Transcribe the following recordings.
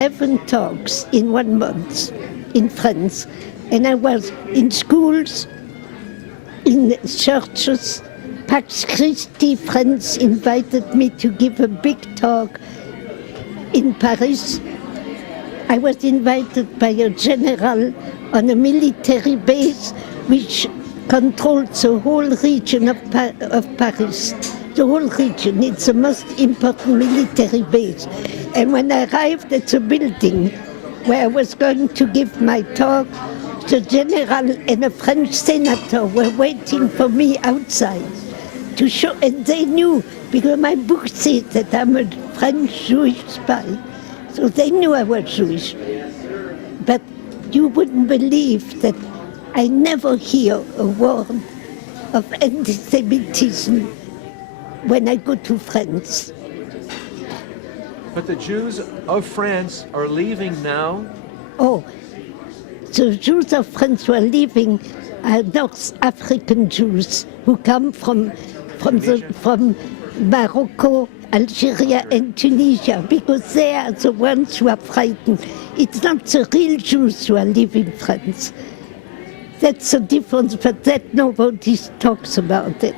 11 talks in 1 month in France, and I was in schools, in churches. Pax Christi friends invited me to give a big talk in Paris. I was invited by a general on a military base which controlled the whole region of Paris. The whole region, it's the most important military base. And when I arrived at the building where I was going to give my talk, the general and a French senator were waiting for me outside to show, and they knew, because my book says that I'm a French Jewish spy, so they knew I was Jewish. But you wouldn't believe that I never hear a word of anti-Semitism when I go to France. But the Jews of France are leaving now? Oh, the Jews of France were leaving, North African Jews who come from Morocco, Algeria and Tunisia, because they are the ones who are frightened. It's not the real Jews who are leaving France. That's the difference, but that nobody talks about it.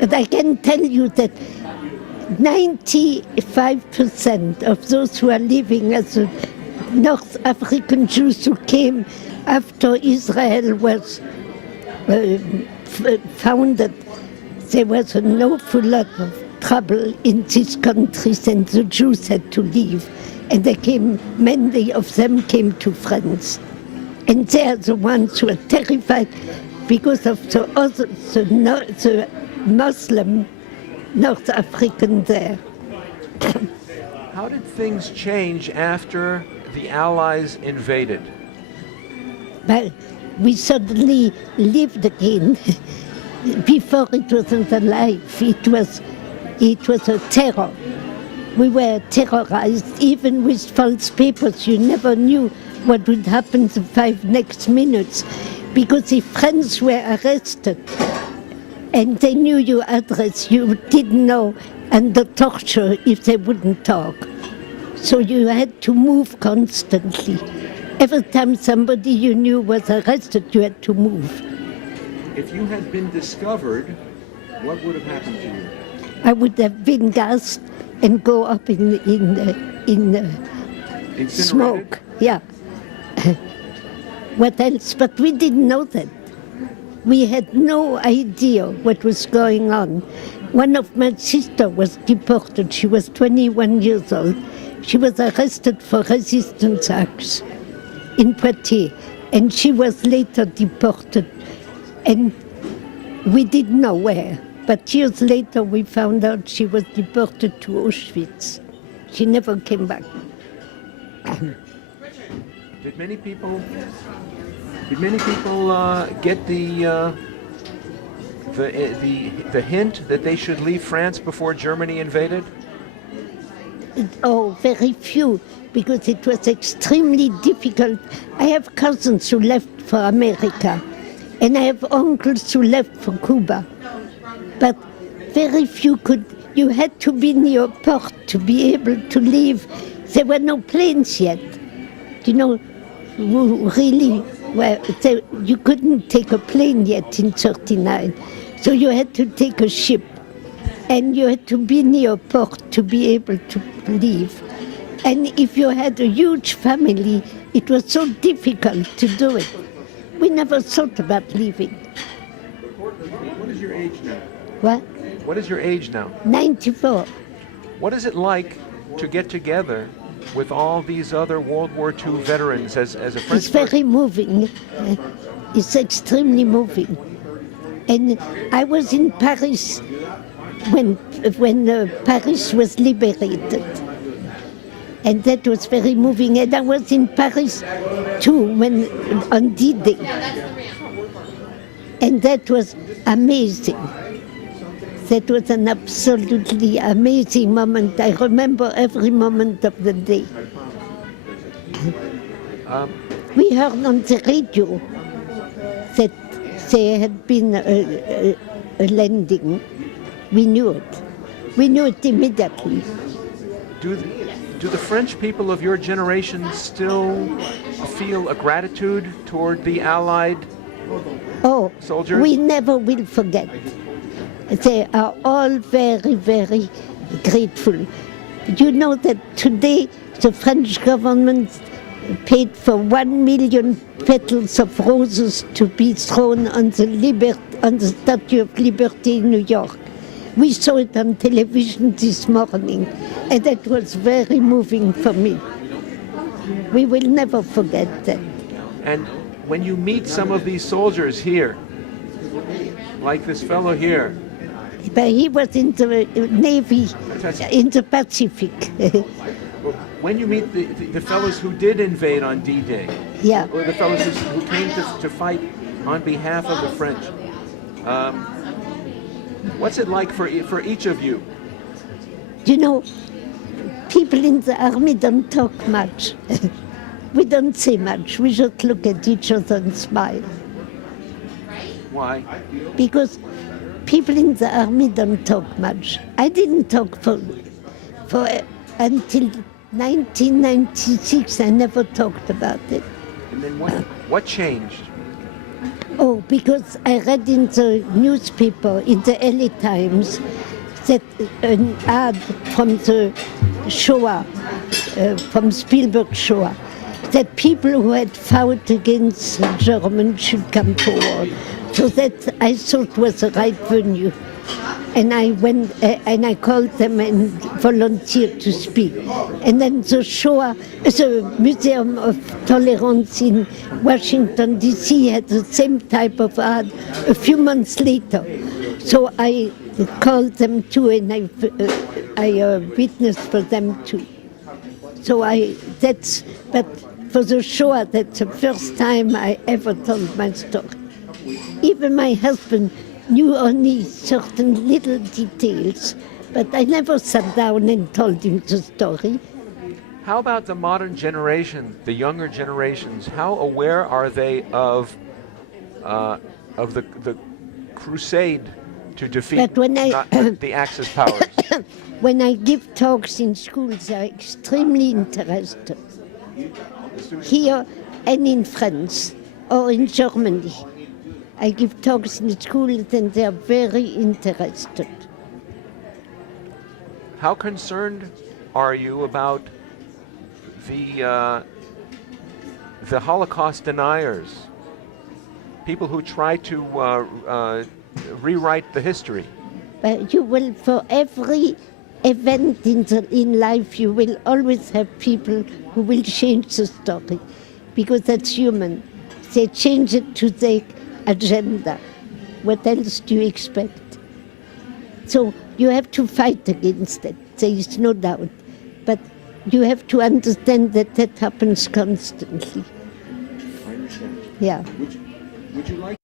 But I can tell you that 95% of those who are living as North African Jews who came after Israel was founded, there was an awful lot of trouble in these countries and the Jews had to leave. And they came, many of them came to France. And they are the ones who are terrified because of the Muslim North African there. How did things change after the Allies invaded? Well, we suddenly lived again. Before it wasn't a life, it was a terror. We were terrorized, even with false papers. You never knew what would happen the 5 next minutes, because if friends were arrested and they knew your address, you didn't know under torture if they wouldn't talk. So you had to move constantly. Every time somebody you knew was arrested, you had to move. If you had been discovered, what would have happened to you? I would have been gassed and go up in smoke. Yeah. What else? But we didn't know that. We had no idea what was going on. One of my sisters was deported. She was 21 years old. She was arrested for resistance acts in Poitiers, and she was later deported. And we didn't know where. But years later, we found out she was deported to Auschwitz. She never came back. Did many people get the hint that they should leave France before Germany invaded? Oh, very few, because it was extremely difficult. I have cousins who left for America, and I have uncles who left for Cuba. But very few could. You had to be near a port to be able to leave. There were no planes yet. You know, really, well, you couldn't take a plane yet in '39. So you had to take a ship. And you had to be near a port to be able to leave. And if you had a huge family, it was so difficult to do it. We never thought about leaving. What is your age now? What? What is your age now? 94. What is it like to get together with all these other World War II veterans as a French? It's very moving. It's extremely moving. And I was in Paris when Paris was liberated. And that was very moving. And I was in Paris too on D-Day. And that was amazing. That was an absolutely amazing moment. I remember every moment of the day. We heard on the radio that there had been a landing. We knew it. We knew it immediately. Do do the French people of your generation still feel a gratitude toward the Allied soldiers? We never will forget. They are all very, very grateful. You know that today the French government paid for 1 million petals of roses to be thrown on the Statue of Liberty in New York. We saw it on television this morning, and that was very moving for me. We will never forget that. And when you meet some of these soldiers here, like this fellow here, But he was in the Navy, in the Pacific. when you meet the fellows who did invade on D-Day, Yeah. or the fellows who came to fight on behalf of the French, what's it like for each of you? You know, people in the army don't talk much. We don't say much. We just look at each other and smile. Why? Because people in the army don't talk much. I didn't talk for until 1996. I never talked about it. And then what changed? Oh, because I read in the newspaper, in the LA Times, that an ad from the Shoah, from Spielberg Shoah, that people who had fought against the Germans should come forward. So that I thought was the right venue. And I went and I called them and volunteered to speak. And then the Shoah, the Museum of Tolerance in Washington, D.C. had the same type of ad a few months later. So I called them too, and I witnessed for them too. So but for the Shoah, that's the first time I ever told my story. Even my husband knew only certain little details, but I never sat down and told him the story. How about the modern generation, the younger generations? How aware are they of the crusade to defeat the Axis powers? When I give talks in schools, they are extremely interested. Here and in France or in Germany. I give talks in schools and they are very interested. How concerned are you about the Holocaust deniers? People who try to rewrite the history. But you will, for every event in life, you will always have people who will change the story, because that's human. They change it to their agenda. What else do you expect? So you have to fight against it, there is no doubt. But you have to understand that that happens constantly. I understand. Yeah. Would you like